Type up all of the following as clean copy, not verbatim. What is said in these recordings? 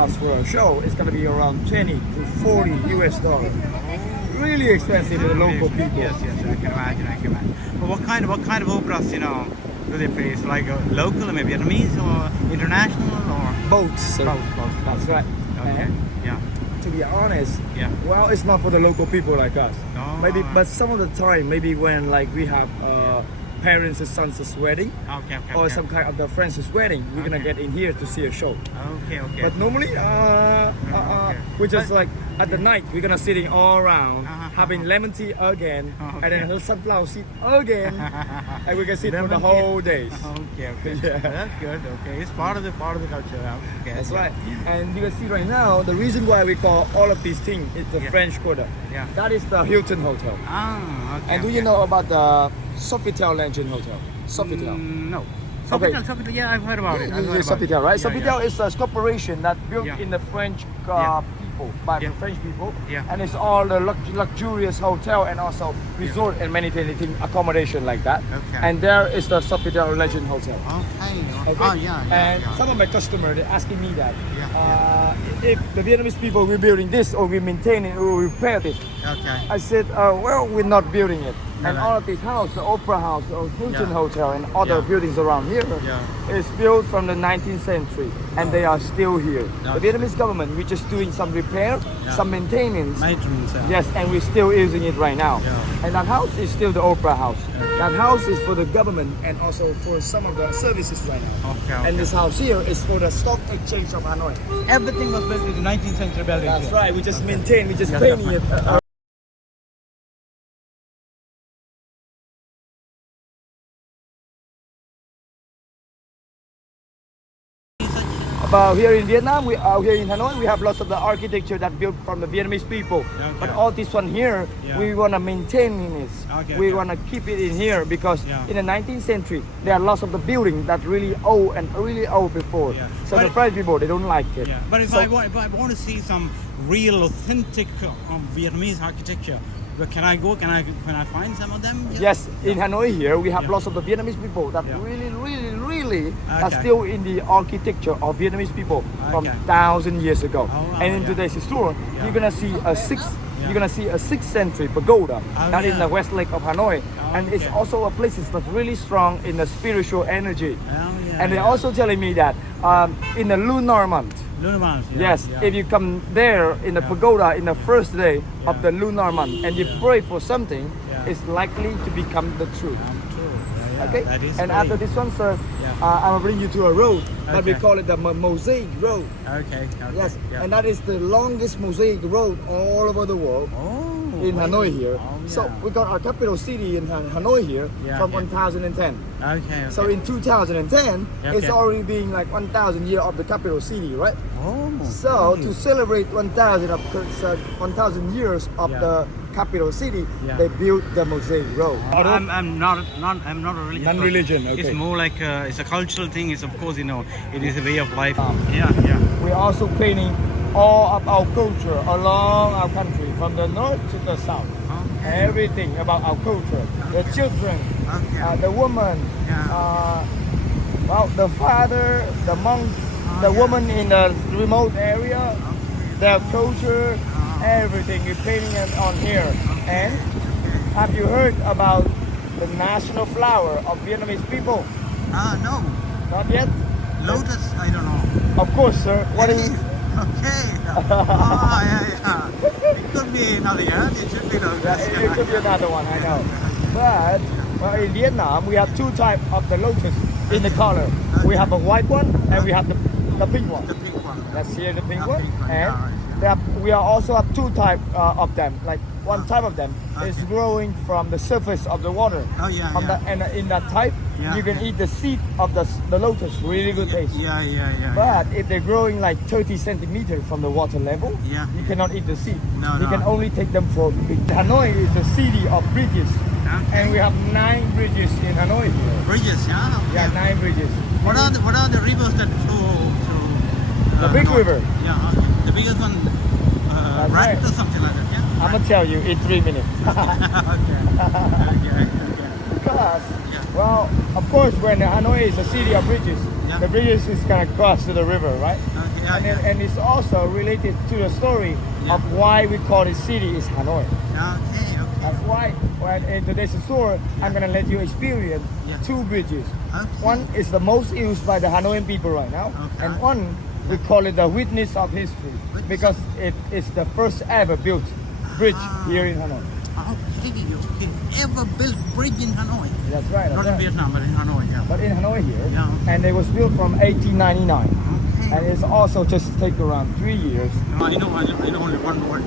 house for a show, it's gonna be around 20 to 40 US dollars. Really expensive for the local people. Yes, I can imagine. But what kind of operas, do they play? It's like local, or maybe Vietnamese, or international, or Both, sir. both. That's right. Okay. And Yeah. to be honest, Yeah. well, it's not for the local people like us. Oh. Maybe, but some of the time, maybe when like we have parents' sons' wedding, Okay. or some kind of the friends' wedding, we're gonna Okay. get in here to see a show. Okay. But normally, we just like at the night we're gonna sitting all around, having lemon tea again, and then sunflower seed again, and we can sit for the whole days. Okay. Yeah. That's good. Okay, it's part of the culture. Okay. That's right. And you can see right now the reason why we call all of these things is the French Quarter. Yeah. That is the Hilton Hotel. Ah. Okay. And do you know about the Sofitel Legend Hotel? Sofitel. No. Okay. Sofitel. Yeah, I've heard about it. Sofitel, right? Yeah, Sofitel is a corporation that built Yeah. in the French people, by the French people. Yeah. And it's all the luxurious hotel and also resort and many thing accommodation like that. Okay. And there is the Sofitel Legend Hotel. Okay. Okay? Oh, yeah. And some of my customers, they're asking me that Yeah. if the Vietnamese people we're building this or we maintain it or we repair it. Okay. I said, well, we're not building it. And No. all of this house, the Opera House, the Hilton Yeah. Hotel, and other Yeah. buildings around here, Yeah. is built from the 19th century, and they are still here. No, The Vietnamese government, we're just doing some repair, some maintenance. Maintenance. Yes, and we're still using it right now. Yeah. And that house is still the Opera House. That house is for the government and also for some of the services right now. Okay. And this house here is for the stock exchange of Hanoi. Everything was built in the 19th century building. That's right. We just maintain, we just Yeah, painting it. But here in Vietnam, here in Hanoi, we have lots of the architecture that built from the Vietnamese people. Okay. But all this one here, we want to maintain it. Okay, We okay. want to keep it in here because Yeah. in the 19th century, there are lots of the building that really old before. Yeah. So But- the French people, they don't like it. Yeah. But if So- I want to see some real, authentic Vietnamese architecture, where can I go? Can I find some of them? Yes, in Hanoi here, we have Yeah. lots of the Vietnamese people that Yeah. really are Okay. still in the architecture of Vietnamese people from Okay. 1,000 years ago. wow, And in yeah. today's tour, you're gonna see you're gonna see a 6th century pagoda that is in the west lake of Hanoi. And it's okay. also a place that's really strong in the spiritual energy. And they're yeah. also telling me that in the lunar month, Lunar month. Yeah, yes, yeah. if you come there in the pagoda in the first day of the lunar month and you pray for something, it's likely to become the truth. True. Yeah, Okay, That is and great. after this one, sir, Yeah. I will bring you to a road that we Okay. call it the Mosaic Road. Okay. Yes, Yeah. and that is the longest mosaic road all over the world in Hanoi here. So we got our capital city in Hanoi here from 1010. Okay. So in 2010, Yeah, it's okay. already being like 1,000 years of the capital city, right? Oh. So to celebrate 1,000 years of the capital city, they built the Mosaic Road. I'm not a religious. Non-religion, It's okay. more like it's a cultural thing. It's of course it is a way of life. Yeah. We're also painting all of our culture along our country, from the north to the south. Everything about our culture, the children, the woman, well, the father, the monk, the woman in the remote area, their culture, everything. We're painting it on here. And have you heard about the national flower of Vietnamese people? No. Not yet? Lotus, I don't know. Of course, sir. What is it? Okay. It could be another year. It should be lotus. It could be another one, I know. But well, in Vietnam, we have two types of the lotus in the color. We have a white one and we have the pink one. The pink one. Let's see the pink The one. pink one, And yeah, we are also have two types of them. Like one type of them is growing from the surface of the water. Oh, yeah, From yeah. And in that type, you can eat the seed of the lotus. Really good taste. Yeah. But if they're growing like 30 centimeters from the water level, Yeah. you cannot eat the seed. No, you no. can only take them for Hanoi is the city of bridges. Okay. And we have 9 bridges in Hanoi here. Bridges, yeah. Yeah, 9 bridges. What are the rivers that flow through? The big river. Yeah. Okay. The biggest one, That's right, right. or something like that. Yeah. I'm gonna tell you in 3 minutes. Okay. because, Yeah. well, of course, when Hanoi is a city of bridges, Yeah. the bridges is gonna cross to the river, right? Okay, yeah, and, yeah. and it's also related to the story Yeah. of why we call it city is Hanoi. Okay, okay. That's why when in today's tour, I'm gonna let you experience Yeah. 2 bridges. Okay. One is the most used by the Hanoian people right now, Okay. and one we call it the witness of history Witness because it is the first ever built bridge here in Hanoi. Okay, okay. Ever built bridge in Hanoi? That's right. Not That's in right. Vietnam, but in Hanoi, yeah. But in Hanoi here, Yeah. and it was built from 1899, Okay. and it's also just take around 3 years. I know only one word.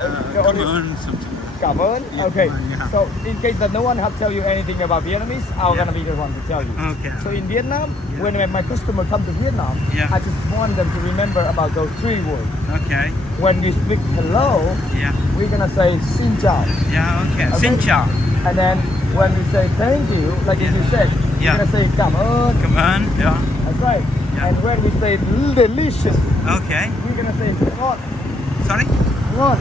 The Come only- on, something. Cảm ơn. Yeah, Okay. yeah. So in case that no one have tell you anything about Vietnamese, I'm Yeah. gonna be the one to tell you. Okay. So in Vietnam, Yeah. when my customer come to Vietnam, Yeah. I just want them to remember about those 3 words. Okay. When you speak hello, Yeah. we're gonna say xin chào. Yeah, okay. Okay. Xin chào. And then when we say thank you, like Yeah. you said, Yeah. we're gonna say cảm ơn. Come on, yeah. That's right. Yeah. And when we say delicious, Okay. we're gonna say ngon. Sorry? Ngon.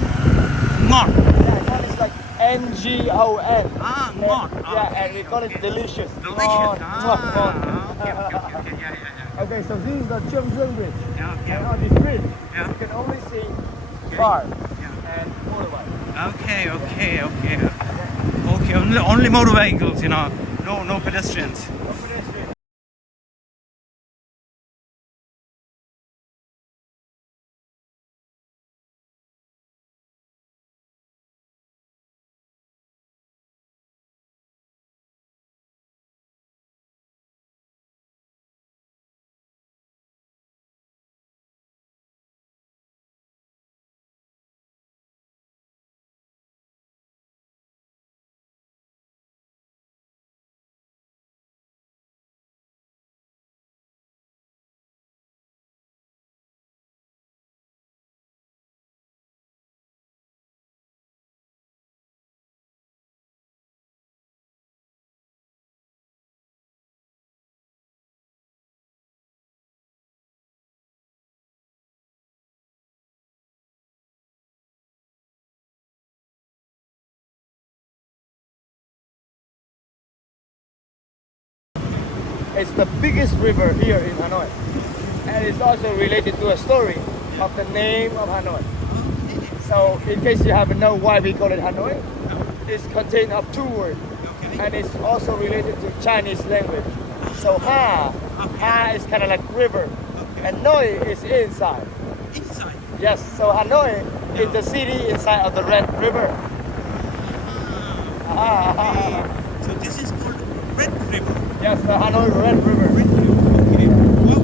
Ngon. Yeah, ngon is like N-G-O-N. Ah, ngon. Yeah, and we call it delicious. Delicious. Ngon. Ah, Ngon, ngon. okay, okay. Yeah, yeah. Okay, so this is the Chum Dương Bridge. Yeah, And yeah. on this bridge, Yeah. you can only see car Yeah. and motorbike. Okay, okay, okay. Okay, only motor vehicles, you know. No pedestrians. No pedestrian. It's the biggest river here in Hanoi. And it's also related to a story of the name of Hanoi. So in case you haven't know why we call it Hanoi, it's contained of 2 words. Okay. And it's also related to Chinese language. So ha is kind of like river. And Noi is inside. Inside. Yes, so Hanoi is the city inside of the Red River. Okay. So this is called Red River. Yes, the Hanoi Red River. Red River. Okay.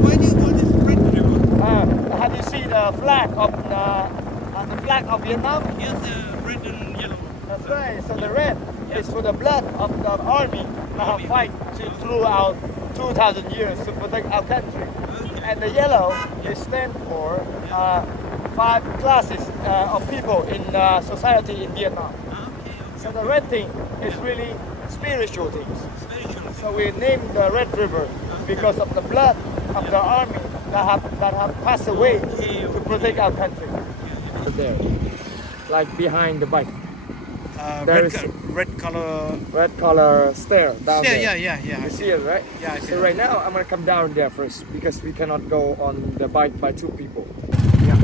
Why do you call this Red River? Have you seen the flag of Vietnam? Yes, red and yellow. That's right. So the red is for the blood of the army that have fight throughout 2,000 years to protect our country. Okay. And the yellow is stand for 5 classes of people in society in Vietnam. Okay. So the red thing is really spiritual things. Spiritual. So we named the Red River because of the blood of the army that have passed away to protect our country. There, like behind the bike, there Red, is- red color. red color stair down there. Yeah. You see it, right? Yeah, I see So it. right now I'm gonna come down there first because we cannot go on the bike by 2 people. Yeah.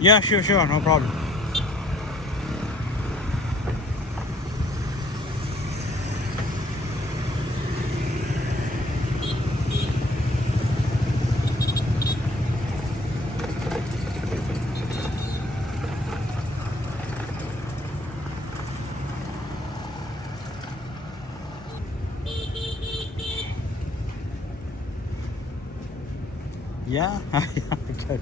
Yeah, sure, no problem. Yeah, good.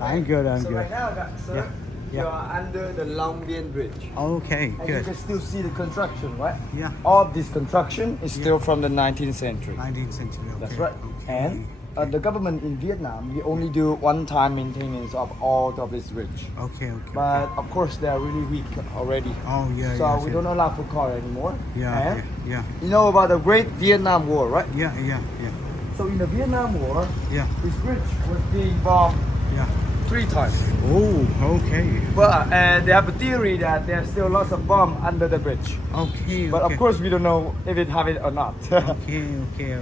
I'm good, I'm so good. right now, sir, Yeah, yeah. you are under the Long Bien Bridge. Okay, And you good. can still see the construction, right? Yeah. All of this construction is still from the 19th century. 19th century. Okay. That's right. Okay. And the government in Vietnam, we only do one-time maintenance of all of this bridge. Okay. But of course, they are really weak already. Oh yeah. So yeah, we don't allow for car anymore. Yeah. And Yeah. you know about the Great Vietnam War, right? Yeah. So in the Vietnam War, Yeah. this bridge was being bombed Yeah. 3 times. Oh, okay. But they have a theory that there's still lots of bomb under the bridge. Okay. But okay. of course we don't know if it have it or not. Okay.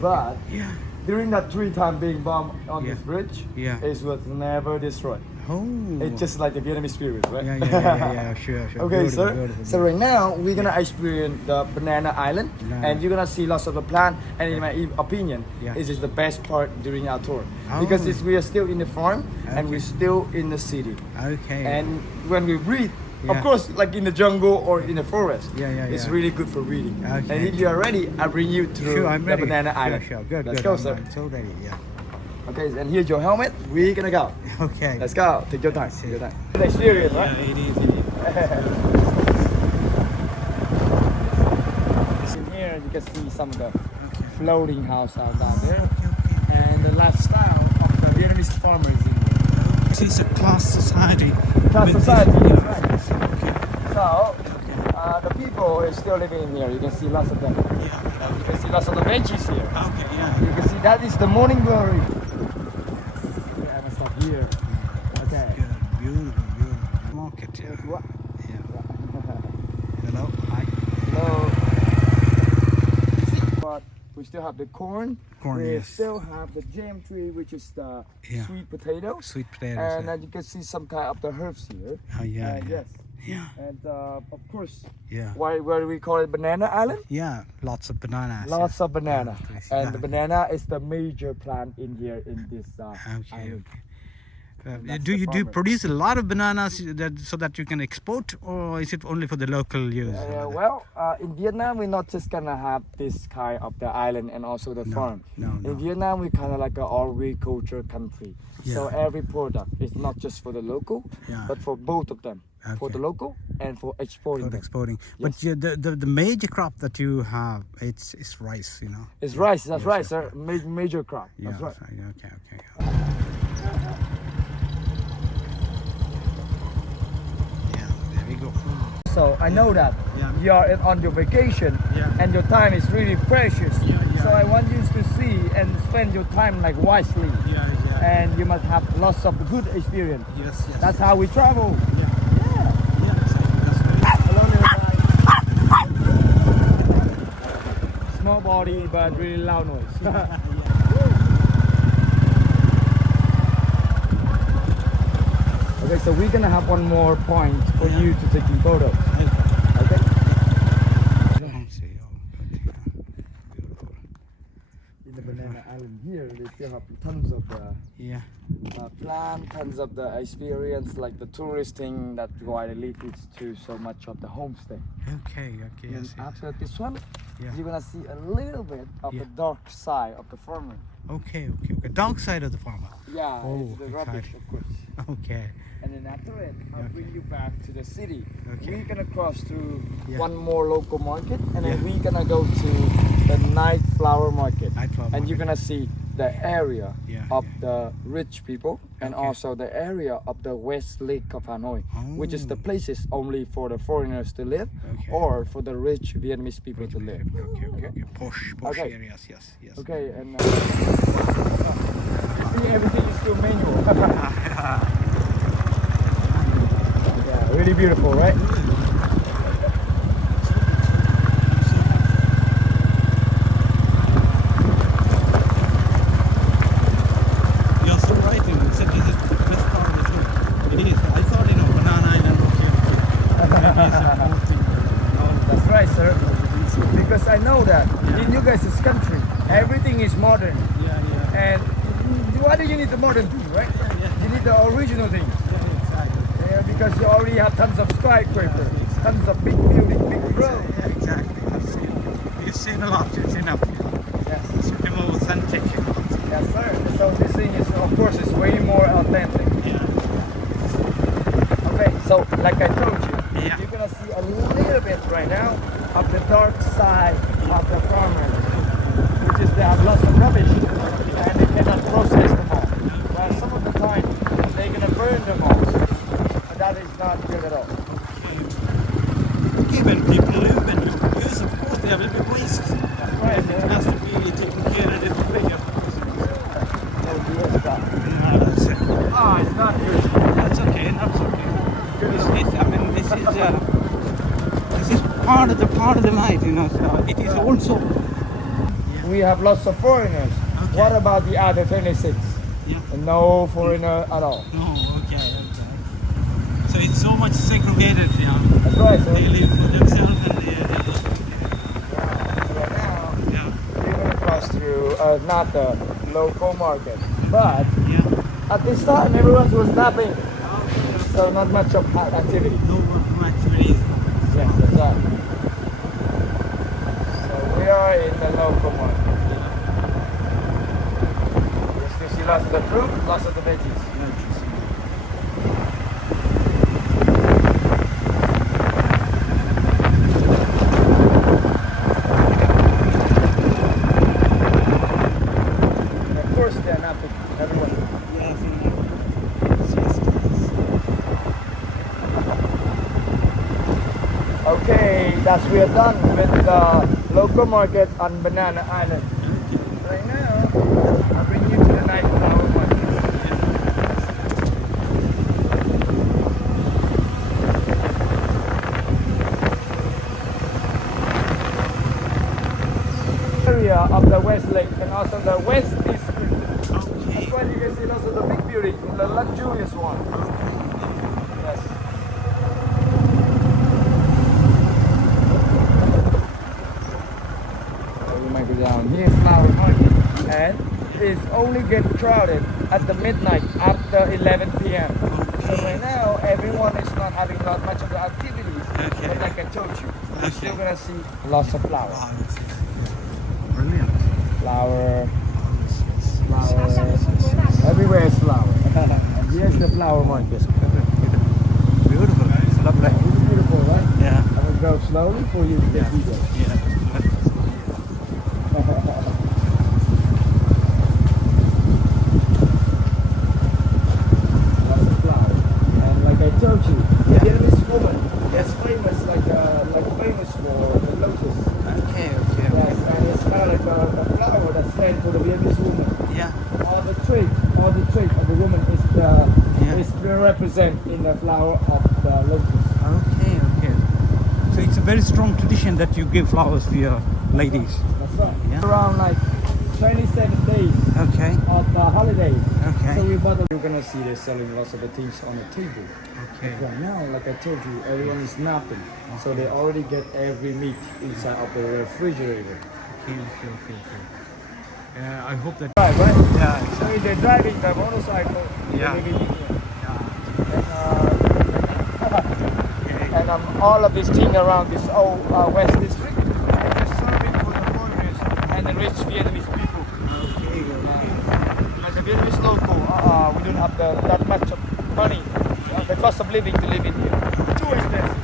But Yeah. during that 3 time being bombed on Yeah. this bridge, Yeah. it was never destroyed. Oh. It's just like the Vietnamese spirit, right? Yeah. Sure. Okay, Beautiful, sir. beautiful, So right now we're gonna experience the banana island, Banana. and you're gonna see lots of the plant. And in my opinion, Yeah. this is the best part during our tour Oh. because we are still in the farm and Okay. we're still in the city. Okay. And when we breathe, Yeah. of course, like in the jungle or in the forest, Yeah, it's yeah. really good for breathing. Okay. And if you are ready, I'll bring you to Sure, I'm the ready. banana island. Sure. Good. Let's good. go, sir. I'm so ready. Yeah. Okay, and here's your helmet. We're gonna go. Okay. Let's go. Take your time. That's Take your it. time. Good experience, right? Yeah, it is. In here, you can see some of the floating house out down there, and the lifestyle of the Vietnamese farmers in here. This is a class society. Class With- society, Yeah. that's right. So, the people is still living in here. You can see lots of them. Yeah. You can see lots of the veggies here. Okay. Yeah. You can see that is the morning glory. Okay, I'm gonna stop here. Okay. Good. Beautiful. Market. Yeah. What? Hello. Hi. Hello. But we still have the corn. Corn, We yes. still have the jam tree, which is the Yeah. sweet potato. Sweet potatoes. And then you can see some kind of the herbs here. Oh, yeah. Yes. Yeah. And of course, Yeah. why do we call it Banana Island? Yeah. Lots of bananas. Lots of banana. Yes. And the banana is the major plant in here in this Okay. island. That's Do the you farmer. produce a lot of bananas so that you can export, or is it only for the local use? In Vietnam, we're not just gonna have this kind of the island and also the farm. no. In Vietnam, we're kind of like an agriculture country. So Yeah. every product is not just for the local, Yeah. but for both of them, for Okay. the local and for exporting. For them. exporting. Yes. But the major crop that you have, it's rice, you know. It's rice. That's right, sir. Major crop. Yeah. That's right. Okay. Yeah. There we go. So I know that Yeah. you are on your vacation Yeah. and your time is really precious. Yeah. So I want you to see and spend your time like wisely. Yeah. And you must have lots of good experience. Yes. That's how we travel. Yeah. Yeah. Yeah. That's right. Hello, little guy. Small body but really loud noise. Okay, so we're gonna have one more point for you to take in photos. Okay. In the banana island here, they still have tons of Yeah. plant, tons of the experience, like the tourist thing that why they lead it to so much of the homestay. Okay. And Yes. after this one, Yeah. you're gonna see a little bit of Yeah. the dark side of the farming. Okay. Dark side of the farmer. Yeah, Oh, it's the rubbish, exciting. of course. Okay. And then after it, I'll bring you back to the city. Okay. We're gonna cross through Yeah. one more local market, and then Yeah. we're gonna go to the night flower market. Night flower And you're market. gonna see the area Yeah, of yeah. the rich people, and Okay. also the area of the West Lake of Hanoi, which is the Oh. places only for the foreigners to live, Okay. or for the rich Vietnamese people to live. Okay. Posh Okay. areas. Yes. Okay, and you see everything is still manual. Yeah, really beautiful, right? You're so right. You said this is which part of the trip. It is. I thought Banana Island. That's right, sir. Because I know that in you guys' country, everything is modern. Yeah. And why do you need the modern thing, right? You need the original thing. Exactly. Yeah, because you already have tons of skyscraper, tons of big building, big road. Yeah, exactly. You've seen a lot. It's enough. Yes. It's more authentic. Yes, sir. So this thing is, of course, is way more authentic. Yeah. Okay, so like I told you, Yeah. you're gonna see a little bit right now of the dark side of the farmers, which is they have lots of rubbish and they cannot process them all. Well, some of the time they're gonna burn them all, and that is not good at all. Okay, when people live and use, of course, they have a little bit waste. That's right. It has to be taken care of a little bit. part of the night, you know. So it is also. We have lots of foreigners. Okay. What about the other 26? Yeah. No foreigner at all. Oh, okay. So it's so much segregated, you know. That's right. So They live for themselves and they right now yeah. we're gonna cross through not the local market, but Yeah. at this time everyone was napping, so not much of activity. No much really. Yes, that's right. So we are in the local market. You still see lots of the fruit, lots of the veggies. And of course they're napping, everyone. Okay, that's we are done with the local market on Banana Island. Right now, I'll bring you to the night flower market. Area of the West Lake and also the West District. That's why you can see also the big building, the luxurious one. Yes. You might go down here, flower market, and it's only get crowded at the midnight after 11 p.m. So right now, everyone is not having not much of the activities. Okay. But like I told you, you're Okay. still gonna see lots of flowers. Wow, brilliant. Flower. Everywhere is flower. And here's the flower market. Beautiful. It's lovely. It's beautiful, right? Yeah. I'm gonna go slowly for you to get video. Yeah. Lots of flowers. And like I told you, the Vietnamese woman is famous, famous for the lotus. Okay. Yes, and it's kind of like a flower that stands for the Vietnamese woman. Yeah. All the trait of the woman is represent in the flower of the lotus. Okay. So it's a very strong tradition that you give flowers to your ladies. That's right. Yeah. Around like 27 days Okay. of holidays. Okay. So we bought you're gonna see they're selling lots of the things on the table. Okay. Right now, like I told you, everyone is napping. So they already get every meat inside of the refrigerator. Okay. I hope that. Right, right? Yeah. So they're driving the motorcycle. Yeah. They're living in here. Okay. And all of this thing around this old West District, they're just serving for the foreigners and the rich Vietnamese people. Like the Vietnamese local, we don't have that much of money, the cost of living to live in here. Too expensive.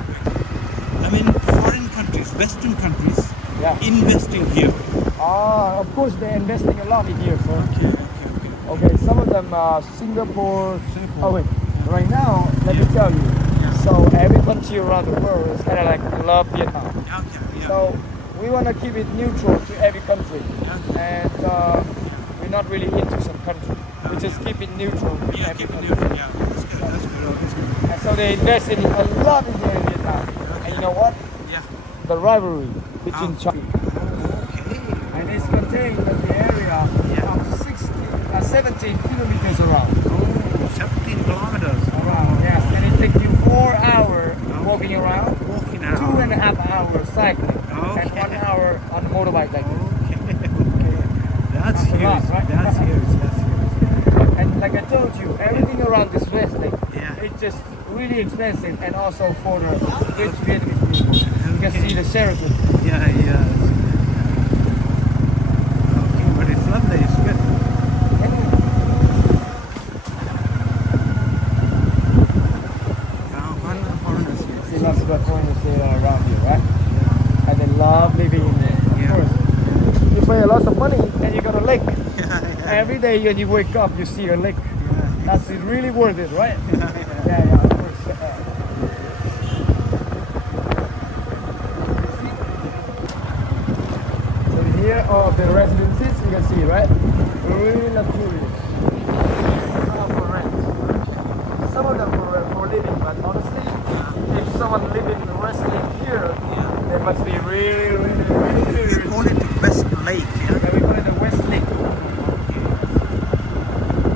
I mean, foreign countries, Western countries, Yeah. investing here. Of course they're investing a lot in here, sir. Okay. Okay, some of them Singapore. Oh wait, right now, let me tell you. So every country around the world is kind of like love Vietnam. Okay. So we want to keep it neutral to every country, and we're not really into some country. We just keep it neutral to every country. Yeah. That's good. And so they invest in a lot in here in Vietnam. And you know what? Yeah. The rivalry between China. Okay. And it's contained in the area of 17 kilometers around. Oh, 17 kilometers. Around, yes. And it takes you 4 hours walking around, Walking out. 2.5 hours cycling, and Okay. 1 hour on the motorbike like this. That's That's a huge. lot, right? That's huge. And like I told you, everything around this West Lake, Yeah. it's just really expensive, and also for the rich Vietnamese people. You can see the Sheraton. Yeah. Okay, but it's lovely. It's good. See lots of the foreigners there around here, right? And they love living in there. Of course. You pay a lot of money and you got a lake. Every day when you wake up, you see a lake. That's really worth it, right? Yeah, of course. So here all of the residences, you can see, right? Really luxurious. Some are for rent. Some of them for living, but honestly, if someone living in the West Lake here, they it must be really, really, really, You really. call it West Lake, yeah? Yeah, we call it the West Lake.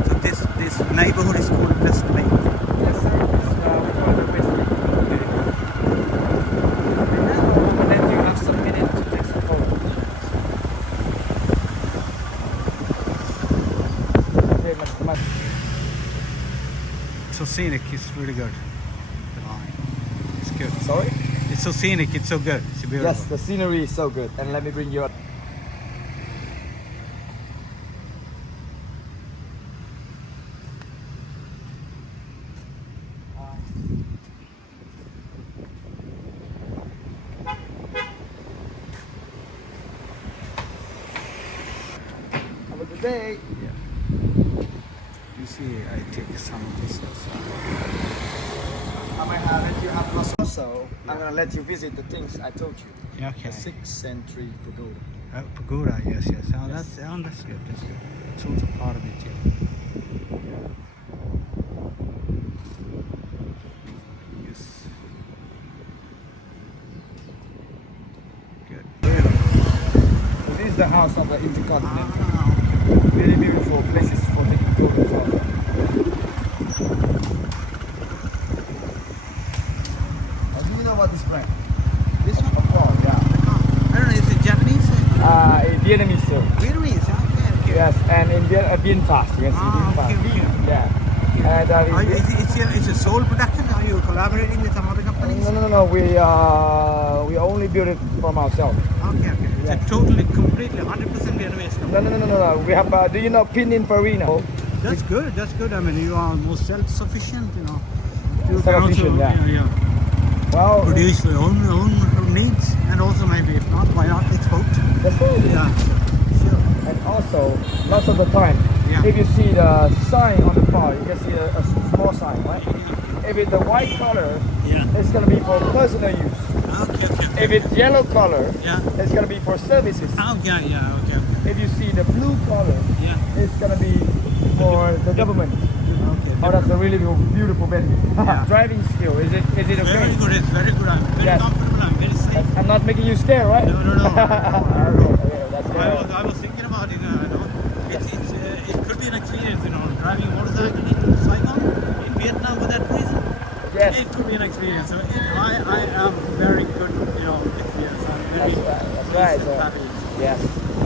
So this neighborhood is called West Lake. Yes, sir. We call it the West Lake. And then you have some minutes to take some photos. Okay, much. So scenic, it's really good. It's good. Sorry? It's so scenic, it's so good. It's beautiful. Yes, the scenery is so good. And let me bring you up. Have a good day. Yeah. You see, I take some of this outside. I might have it. You have lost. Also, I'm gonna let you visit the things I told you. Yeah, okay. The 6th century pagoda. Pagoda, yes. Oh, Yes. that's good. That's good. It's also part of it, yeah. Yes. Good. So this is the house of the Intercontinental. Really beautiful places for taking photos of. Do you know about this brand? This one? Of course, yeah. I don't know, is it Japanese? Vietnamese, sir. Vietnamese, okay. Yes, and in Bien fast. You can see Bien fast. Okay. Yeah. And It's a sole production? Are you collaborating with some other companies? no. We only build it from ourselves. Okay. Yeah. It's a totally, completely, 100% Vietnamese company. No. We have. Do you know Pininfarina? That's good. I mean, you are almost self-sufficient, you know. You can Self-sufficient, also, yeah. Yeah. Well, Produce for your own needs, and also maybe if not, why not export? that's right. Yeah, sure. And also, lots of the time, Yeah. if you see the sign on the car, you can see a small sign, right? If it's the white color, Yeah. it's gonna be for personal use. Okay. If it's yellow color, Yeah. it's gonna be for services. Okay. If you see the blue color, Yeah. it's gonna be for the government. Okay. Oh, that's a really beautiful venue. Yeah. Driving skill, is it okay? Very good. It's very good. I'm very Yes. comfortable. I'm very safe. I'm not making you stare, right? No. Okay, that's good. I was thinking about it. It could be an experience, you know, driving a motorcycle into Saigon in Vietnam for that reason. Yes. It could be an experience. So I am very good, you know, experience. I'm very That's right. So, happy. yes.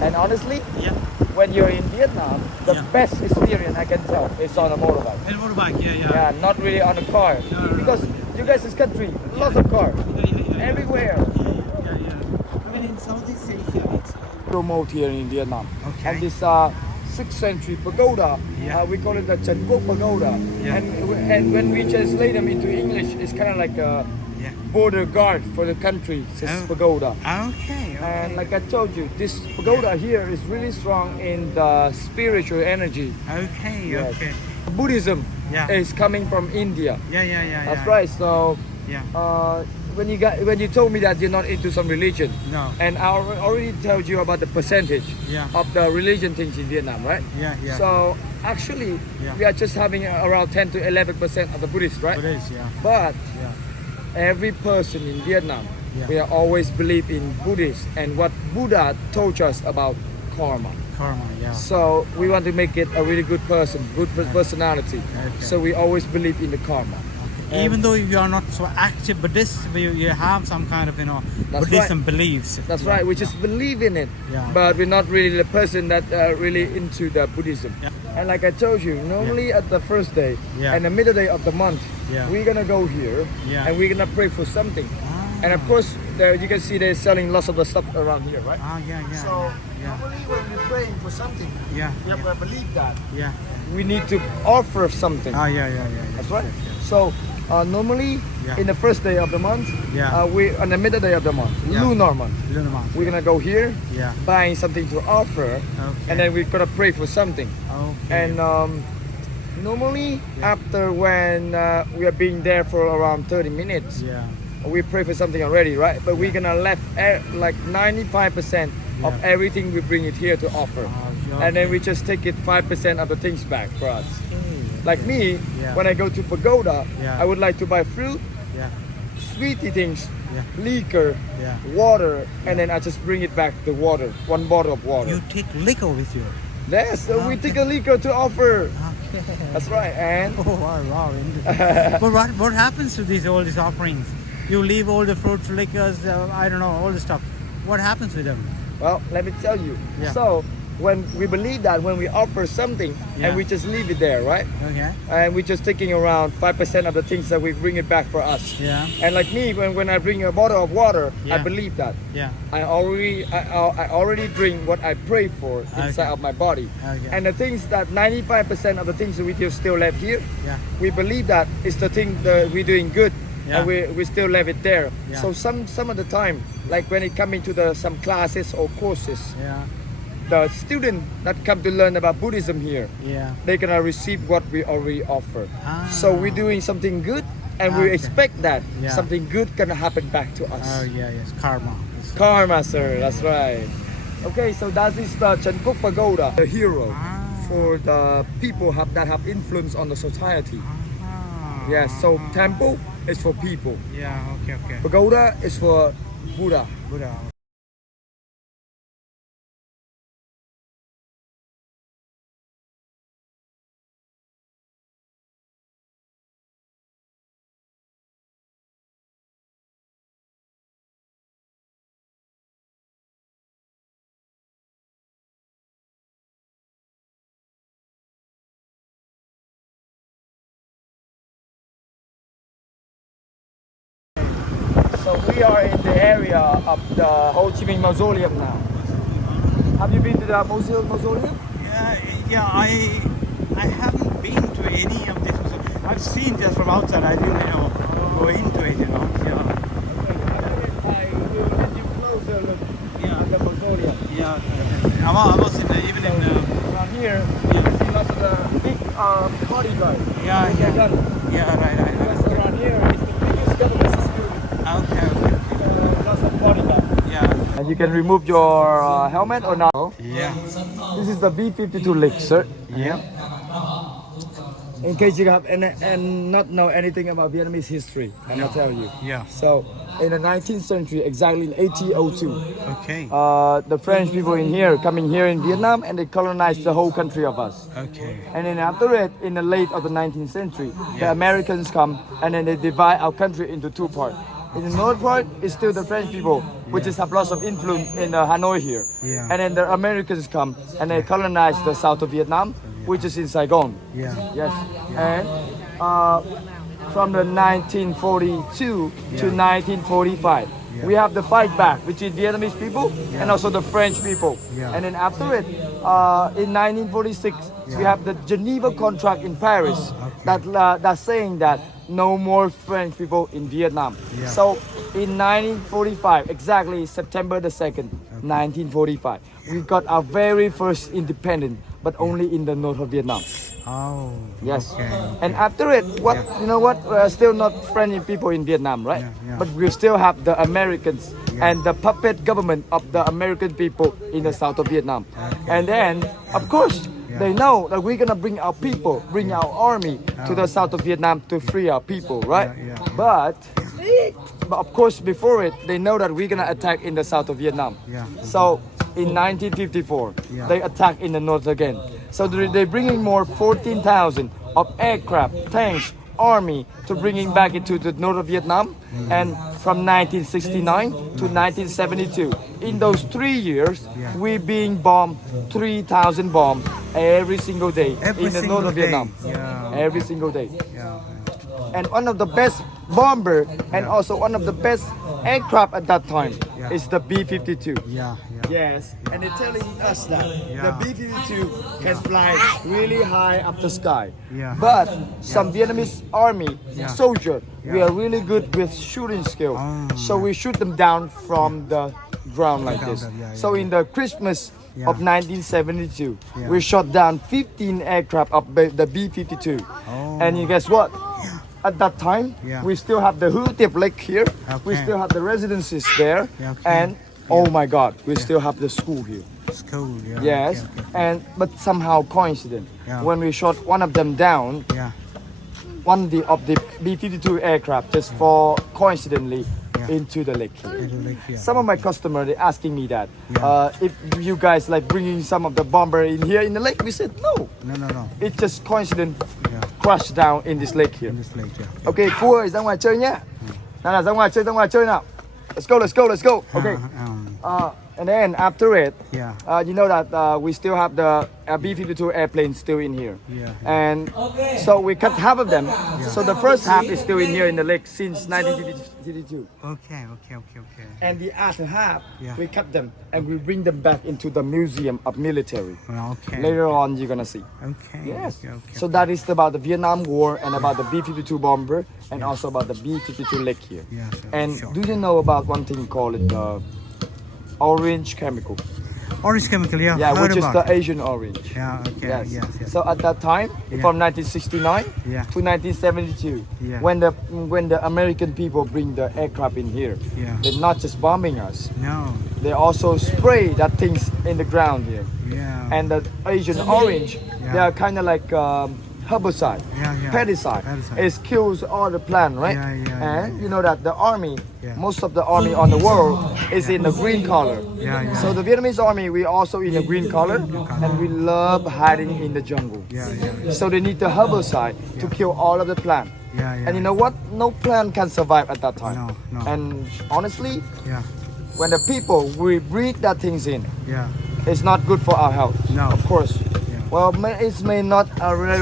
And honestly, Yeah. when you're in Vietnam, the Yeah. best experience I can tell is on a motorbike. And motorbike, yeah. Yeah, not really on a car. No. Because you guys, this country, lots of cars. Yeah. Everywhere. I mean, in Southeast Asia, it's Promote here in Vietnam. Okay. And this 6th century pagoda, Yeah. we call it the Trần Quốc Pagoda. Yeah. And when we translate them into English, it's kind of like a yeah. border guard for the country, this Oh. pagoda. Okay. And like I told you, this pagoda here is really strong in the spiritual energy. Okay. Yes. Buddhism Yeah. is coming from India. Yeah. That's right. So Yeah. when you told me that you're not into some religion, No. and I already told you about the percentage Yeah. of the religion things in Vietnam, right? Yeah. So actually, Yeah. we are just having around 10 to 11% of the Buddhists, right? It is, yeah. But Yeah. every person in Vietnam, Yeah. we are always believe in Buddhist and what Buddha told us about karma. Karma, yeah. So we want to make it a really good person, good personality. Okay. So we always believe in the karma. And Even though you are not so active Buddhist, but you have some kind of, you know, That's Buddhism beliefs. That's Yeah. right. We just believe in it, Yeah. but we're not really the person that really into the Buddhism. Yeah. And like I told you, normally at the first day Yeah. and the middle day of the month, Yeah. we're gonna go here Yeah. and we're gonna pray for something. Ah. And of course, you can see they're selling lots of the stuff around here, right? Yeah. So Yeah. normally when we're praying for something, Yeah. we have to believe that Yeah. we need to offer something. Yeah. That's right. So normally Yeah. in the first day of the month, Yeah. we on the middle day of the month, Yeah. lunar month, Lunar month. we're gonna go here, Yeah. buying something to offer, Okay. and then we're gonna pray for something. Okay. And normally after when we are being there for around 30 minutes, yeah. we pray for something already, right? But we're gonna left like 95% of Yeah. everything we bring it here to offer, Oh, and then okay. we just take it 5% of the things back for us. Like me, Yeah. when I go to pagoda, Yeah. I would like to buy fruit, Yeah. sweetie things, Yeah. liquor, Yeah. water, and then I just bring it back the water, one bottle of water. You take liquor with you. Yes, so we Okay. take a liquor to offer. Okay. That's right, and Oh wow. But what happens to all these offerings? You leave all the fruits, liquors, I don't know, all the stuff. What happens with them? well, let me tell you. Yeah. So when we believe that when we offer something Yeah. and we just leave it there, right? Okay. And we're just taking around 5% of the things that we bring it back for us. Yeah. And like me, when I bring a bottle of water, I Yeah. believe that. Yeah. I already drink what I pray for inside Okay. of my body. Okay. And the things that 95% of the things that we still left here, Yeah. we believe that is the thing that we're doing good. Yeah. And we still left it there. Yeah. So some of the time, like when it come into some classes or courses, Yeah. the student that come to learn about Buddhism here, Yeah. they're gonna receive what we already offer. Ah. So we're doing something good, and we Okay. expect that Yeah. something good gonna happen back to us. Oh yeah, yes, karma. Karma, sir. That's right. Okay, so that is the Chankuk Pagoda, the hero for the people that have influence on the society. Yes. So temple is for people. Yeah. Okay. Pagoda is for Buddha. Buddha. So we are in the area of the Ho Chi Minh Mausoleum now. Have you been to the mausoleum? Yeah. I haven't been to any of this. I've seen just from outside. I didn't go into it. Yeah. I will let you closer look at the mausoleum. Yeah. I was even in. Around here, you can see lots of the big bodyguard. Yeah. Right. Because around here is the biggest government system. Okay. Lots of bodyguard. Yeah. And you can remove your helmet or not. Yeah. This is the B-52 Lake, sir. Yeah. In case you have and not know anything about Vietnamese history, I'm gonna tell you. Yeah. So, in the 19th century, exactly in 1802, Okay. the French people in here coming here in Vietnam and they colonized the whole country of us. Okay. And then after it, in the late of the 19th century, the Americans come and then they divide our country into two parts. In the north part is still the French people, which is have lots of influence in Hanoi here. Yeah. And then the Americans come and they colonize the south of Vietnam, which is in Saigon. Yeah. Yes. And from the 1942 to 1945, we have the fight back between Vietnamese people and also the French people. Yeah. And then after it, in 1946, we have the Geneva Contract in Paris that's saying that no more French people in Vietnam. Yeah. So in 1945, exactly September the 2nd, 1945, we got our very first independence, but only in the north of Vietnam. Oh. Yes. Okay. And after it, you know what? We're still not friendly people in Vietnam, right? Yeah. But we still have the Americans and the puppet government of the American people in the south of Vietnam. And then, of course, they know that we're gonna bring our people, bring our army to the south of Vietnam to free our people, right? But of course, before it, they know that we're gonna attack in the south of Vietnam. Yeah. So in 1954, they attack in the north again. So they're bringing more 14,000 of aircraft, tanks, army to bringing back into the north of Vietnam. And from 1969 to 1972, in those 3 years, we being bombed 3,000 bombs every single day in the north of Vietnam. Yeah. Every single day. Yeah. And one of the best bomber and also one of the best aircraft at that time is the B-52. Yeah. Yes, and they're telling us that Yeah. the B-52 can fly really high up the sky. Yeah. But some Vietnamese army soldier, we are really good with shooting skill. So we shoot them down from the ground like this. So in the Christmas of 1972, we shot down 15 aircraft of the B-52. And you guess what? At that time, we still have the Hữu Tiệp Lake here. We still have the residences there. And oh my God, we still have the school here. School. Yeah. Yes, and but somehow coincident. When we shot one of them down, Yeah. one of the B-52 aircraft just for coincidentally into the lake here. Yeah. Some of my customers they asking me that Yeah. if you guys like bringing some of the bomber in here in the lake. We said no. No. It's just coincident Yeah. crash down in this lake here. In this lake, yeah. Ok, cô ơi ra ngoài chơi nhé. Nào nào ra ngoài chơi nào. Let's go. Okay. And then after it, Yeah. you know that we still have the B-52 airplane still in here. Yeah. And so we cut half of them. So the first half is still in here in the lake since 1952. Okay. And the other half, Yeah. we cut them and we bring them back into the Museum of Military. Okay. Later on, you're gonna see. Okay. Yes. Okay. So that is about the Vietnam War and about the B-52 bomber and also about the B-52 lake here. Yeah. Sure, And sure. do you know about one thing called it orange chemical? Orange chemical, yeah. Yeah, Heard which is about the it. Asian orange. Yeah. Okay. Yes. So at that time, Yeah. from 1969 Yeah. to 1972, Yeah. when the American people bring the aircraft in here, Yeah. they're not just bombing us. No. They also spray that things in the ground here. Yeah. And the Asian orange, Yeah. they are kind of like herbicide, Yeah. pesticide. Pesticide. It kills all the plant, right? Yeah. And you know that the army, Yeah. most of the army on the world is in the green color. Yeah. So the Vietnamese army, we also in the green color, and we love hiding in the jungle. Yeah. So they need the herbicide to kill all of the plant. Yeah. And you know what? No plant can survive at that time. No. And honestly, Yeah. when the people we breathe that things in, Yeah. it's not good for our health. No. Of course. Yeah. Well, it may not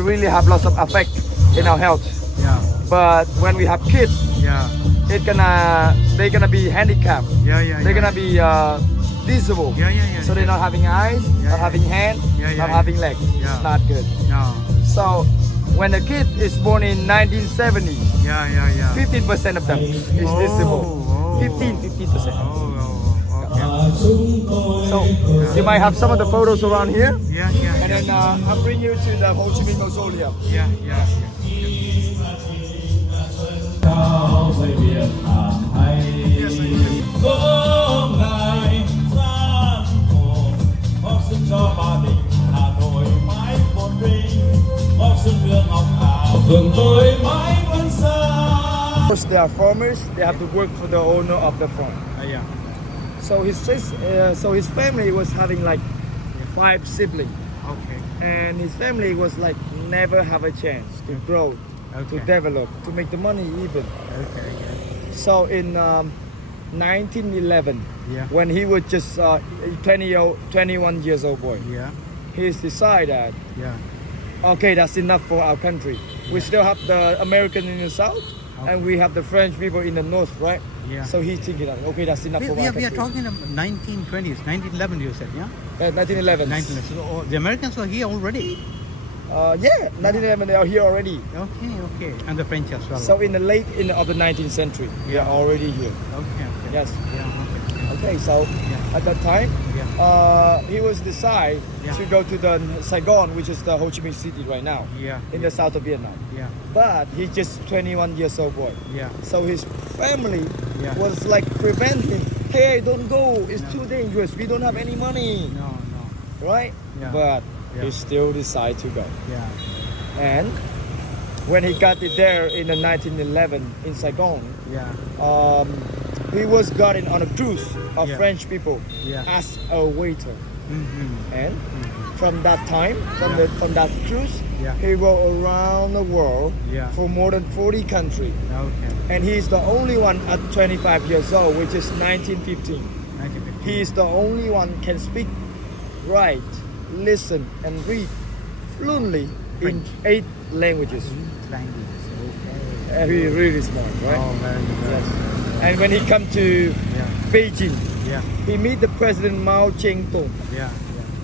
really have lots of effect in our health, Yeah. but when we have kids, Yeah. they're gonna be handicapped. Yeah. They're gonna be disabled. Yeah. So they're not having eyes, Yeah, not having hand, Yeah, not yeah. having legs. Yeah. It's not good. No. So when a kid is born in 1970, Yeah. 15% of them is disabled. 15%. Okay. So you might have some of the photos around here. Yeah. And then I'll bring you to the Ho Chi Minh Mausoleum. Yeah. Hôm nay gian khổ góp sức cho ba đình Hà Nội mãi phồn vinh góp sức đưa ngọc ảo phường tôi mãi vẫn xa. Of course, they are farmers. They have to work for the owner of the farm. Yeah. So his family was having like 5 siblings, Okay. and his family was like never have a chance to grow, to Okay. develop, to make the money even. Okay. So in 1911, Yeah. when he was just 21 years old boy, Yeah. he decided, Yeah. okay, that's enough for our country. We still have the American in the south, and we have the French people in the north, right? Yeah. So he's thinking that, okay, that's enough for We our are country. talking about 1920s, 1911 you said, yeah? 1911. 1911. So the Americans were here already. Yeah, 1911 they are here already. Okay. And the French as well. So in the late of the 19th century, they are already here. Okay. Yes. Yeah. Okay, so at that time, he was decided to go to the Saigon, which is the Ho Chi Minh City right now, Yeah. in the south of Vietnam. Yeah. But he's just 21 years old boy. Yeah. So his family Yeah. was like preventing him. Hey, don't go. It's too dangerous. We don't have any money, No. right? Yeah. But Yeah. he still decided to go. Yeah. And when he got it there in the 1911 in Saigon, Yeah. he was gotten on a cruise of Yeah. French people Yeah. as a waiter. Mm-hmm. And from that time, from that cruise, Yeah. he rode around the world Yeah. for more than 40 countries. Okay. And he's the only one at 25 years old, which is 1915. 1950. He is the only one can speak, write, listen, and read fluently in 8 languages. Languages. Okay. He's really smart, right? Oh, very good. Yes. And when he come to Yeah. Beijing, Yeah. he meet the President Mao Zedong. Yeah.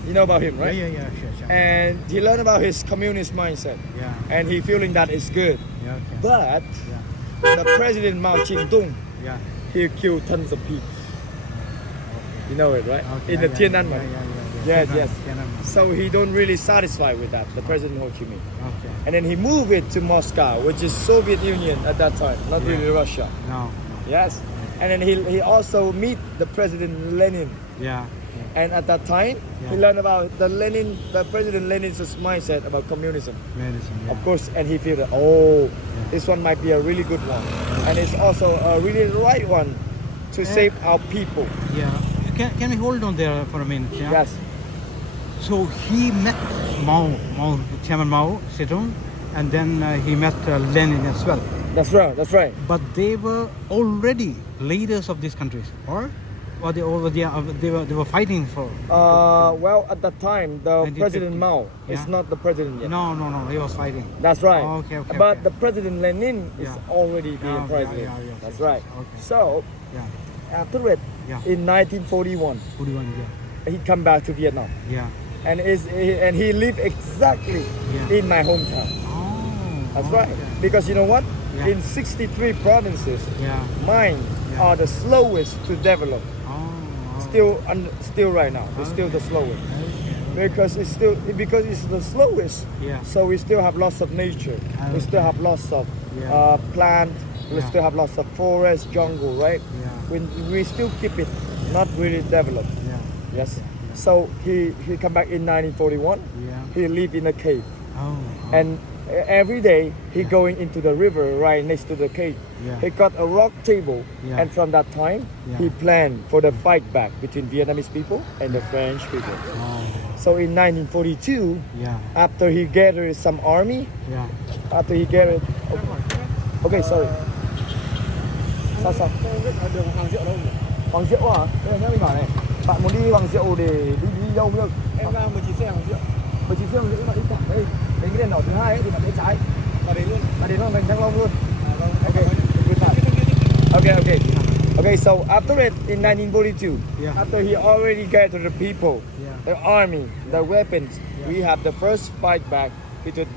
You know about him, right? Yeah. Sure. And he learned about his communist mindset, Yeah. and he feeling that is good. Yeah. Okay. But Yeah. the President Mao Zedong, Yeah. he killed tons of people. You know it, right? Okay. In the Yeah. Tiananmen. Yes. Tiananmen. So he don't really satisfied with that, the President Ho Chi Minh. Okay. And then he moved it to Moscow, which is Soviet Union at that time, not really Russia. No. Yes. And then he also meet the President Lenin. Yeah. And at that time, he learned about the President Lenin's mindset about communism. Medicine. Yeah. Of course, and he feel that, this one might be a really good one. And it's also a really right one to save our people. Yeah. Can we hold on there for a minute? Yeah? Yes. So he met Chairman Mao Zedong, and then he met Lenin as well. That's right. That's right. But they were already leaders of these countries, or they were fighting for. Well, at that time, the 1950. President Mao is Yeah. not the president yet. No, he was fighting. That's right. Oh, okay, But okay. the President Lenin is Yeah. already being Yeah, president. yeah, yes, That's yes, right. yes. Okay. So Yeah, after it, Yeah. in 1941, 41. he come back to Vietnam, Yeah. and he lived exactly Yeah. in my hometown. Oh. That's okay. right. Because you know what? Yeah. In 63 provinces, Yeah. mine Yeah. are the slowest to develop. Oh. Still right now, it's still the slowest. Okay. Because it's the slowest. Yeah. So we still have lots of nature. We still have lots of Yeah. plant. We Yeah. still have lots of forest, jungle, right? Yeah. We still keep it not really developed. Yeah. Yes. So he come back in 1941. Yeah. He lived in a cave, Oh. and every day he going into the river right next to the cave. Yeah. He got a rock table, Yeah. and from that time Yeah. he planned for the fight back between Vietnamese people and the French people. Oh. So in 1942, Yeah. after he gathered some army, Yeah. after he gathered, okay, sorry. Sao? Đường Hoàng Diệu đâu nhỉ? Hoàng Diệu à? Đây là nhá mình bảo này. Bạn muốn đi Hoàng Diệu để đi đâu được? Em ra 19 xe Hoàng Diệu. 19 phương thì bạn đi thẳng đây. Đến cái đèn đỏ thứ hai ấy thì bạn đến trái. Và đến luôn. Bạn đến Hoàng Thăng Long luôn. Vâng. Okay. Okay, so after it, in 1942, Yeah. after he already gathered the people, Yeah. the army, the weapons, we have the first fight back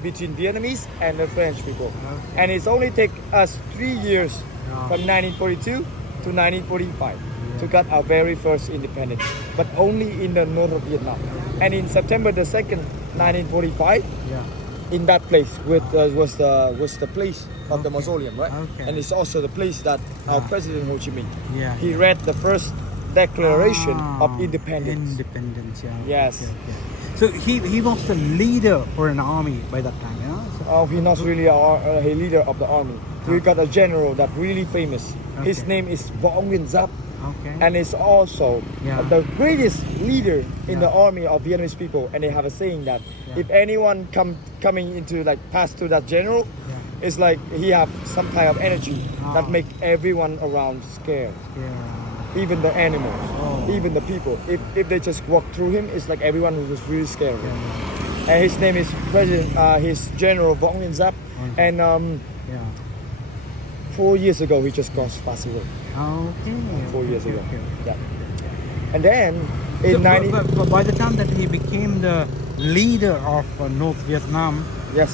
between Vietnamese and the French people. Okay. And it's only take us 3 years Yeah. from 1942 to 1945 to get our very first independence, but only in the north of Vietnam. And in September the 2nd, 1945, Yeah. in that place was the place of the mausoleum, right? Okay. And it's also the place that our Ah. President Ho Chi Minh, Yeah. he read the first declaration of Ah, independence. Independence, yeah. Yes. Okay. So he was the leader for an army by that time, yeah? So, He's not really a leader of the army. We got a general that really famous. His Okay. name is Võ Nguyên Giáp, okay. and is also Yeah. the greatest leader in Yeah. the army of Vietnamese people. And they have a saying that Yeah. if anyone coming into like pass through that general, Yeah. it's like he have some kind of energy that Ah. make everyone around scared. Yeah. Even the animals, Oh. even the people. If they just walk through him, it's like everyone was just really scared of him. And his name is his General Võ Nguyên Giáp. Okay. And Yeah. 4 years ago, he just passed away. Okay. 4 years okay, ago. okay. Yeah. And then in So, 90, but by the time that he became the leader of North Vietnam, yes.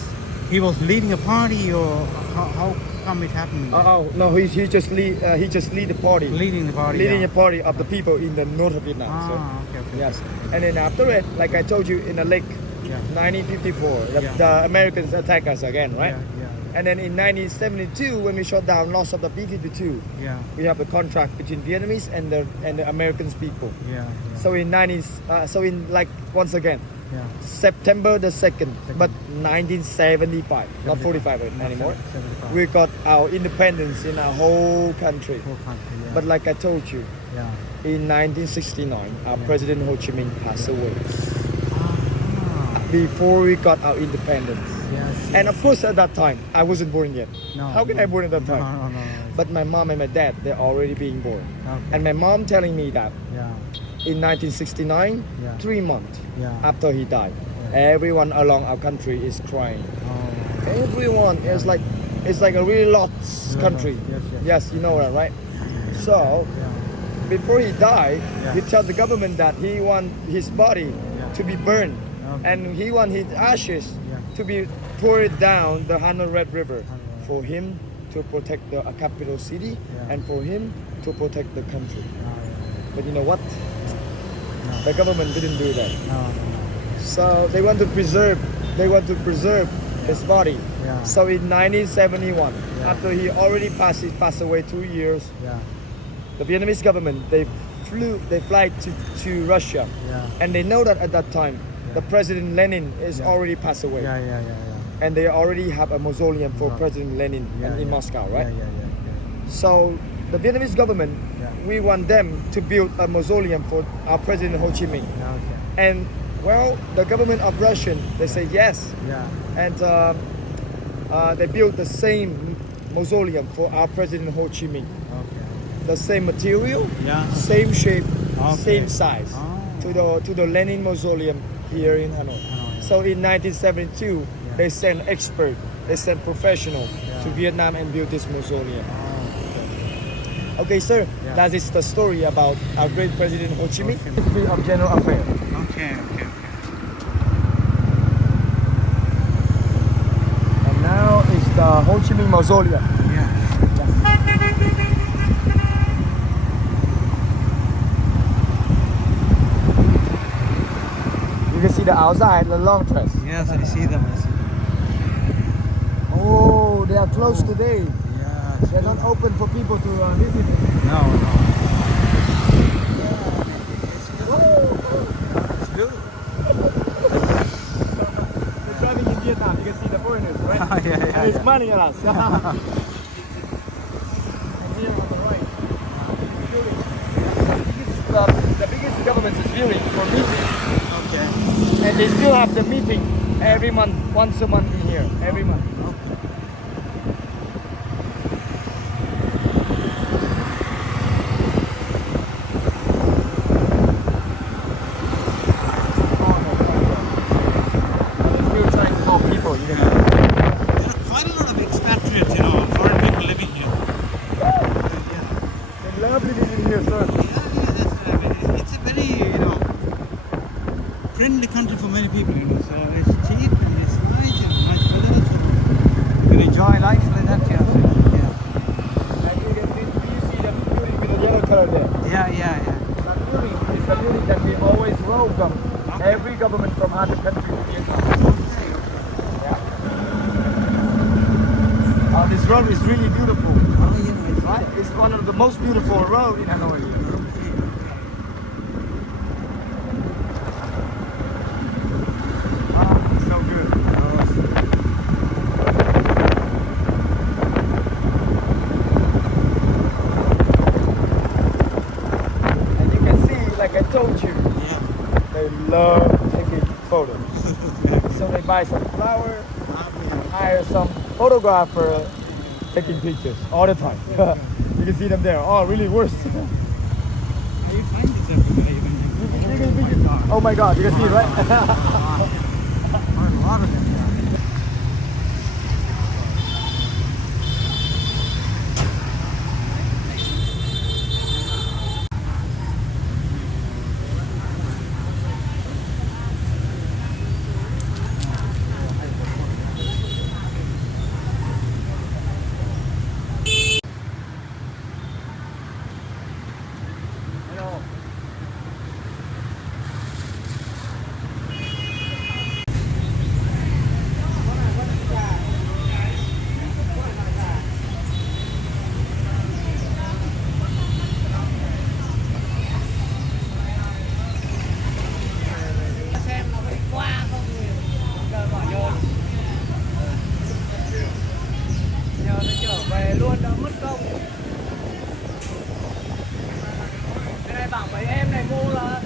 he was leading a party, or how come it happened? Oh no, he just lead the party. Leading the party. Leading yeah. a party of the people in the north of Vietnam. So, Okay. yes. And then after it, like I told you, in the lake, Yeah. 1954, Yeah. the Americans attack us again, right? Yeah. And then in 1972, when we shut down loss of the B-52, Yeah. we have the contract between Vietnamese and the Americans people. Yeah. So in like once again, Yeah. September the 2nd, but 1975, not 45 anymore. 75. We got our independence in our whole country. Whole country, yeah. But like I told you, yeah. in 1969, our President Ho Chi Minh passed away Ah, before we got our independence. yes. And of course, at that time, I wasn't born yet. No, How can I born at that time? No. But my mom and my dad, they're already being born. Okay. And my mom telling me that Yeah. in 1969, Yeah. 3 months Yeah. after he died, everyone along our country is crying. Oh. Everyone is like, it's like a really lost country. Yes. You know that, right? So Yeah. before he died, Yeah. he told the government that he want his body to be burned, Okay. and he want his ashes Yeah. to be poured down the Hanoi Red River Hanoi. for him to protect the capital city Yeah. and for him to protect the country. Oh, But you know what? No. The government didn't do that. No. So they want to preserve his body. Yeah. So in 1971, Yeah. after he already passed away 2 years, Yeah. the Vietnamese government they fly to Russia, Yeah. and they know that at that time the President Lenin is already passed away, Yeah. and they already have a mausoleum for Yeah. President Lenin in Moscow, right? Yeah. So the Vietnamese government Yeah. we want them to build a mausoleum for our President Ho Chi Minh. Okay. And well, the government of Russian, they say yes. Yeah. And they built the same mausoleum for our President Ho Chi Minh. Okay. The same material, Yeah. same shape, Okay. same size. Oh. To the Lenin Mausoleum here in Hanoi. So in 1972, they sent expert, they sent professional to Vietnam and built this mausoleum. Oh, Okay, sir, Yeah. that is the story about our great President Ho Chi Minh. Ho Chi Minh. History of general affairs. okay. Okay. And now is the Ho Chi Minh Mausoleum. Yeah. You can see the outside, the long dress. Yes, I see them. I see them. Oh, they are closed today. Yeah. They're not open for people to visit. No, no. It's beautiful. We're driving in Vietnam. You can see the foreigners, right? Yeah. And it's smiling at us. And here on the right, the biggest government is building for meetings. Okay. And they still have the meeting every month, once a month in here, every month. Still trying to call people, you know. There are quite a lot of expatriates, foreign people living here. They love living in here, sir. It's a very, friendly country for many people, So it's cheap and it's nice, nice weather. You can enjoy life like that, And you see the building with the yellow color there. Yeah. That building is the building that we always welcome every government from other countries to Vietnam. Yeah. This road is really beautiful. Right? It's one of the most beautiful roads in Hanoi. It's so good. And you can see, like I told you, they love taking photos. So they buy some flower, hire some photographer taking pictures all the time. You can see them there. Oh, really worse. You find this everywhere. Oh my God, you can see it, right? A lot of them. Nhờ nó trở về luôn đã mất công. Cái này bảo mấy em này mua là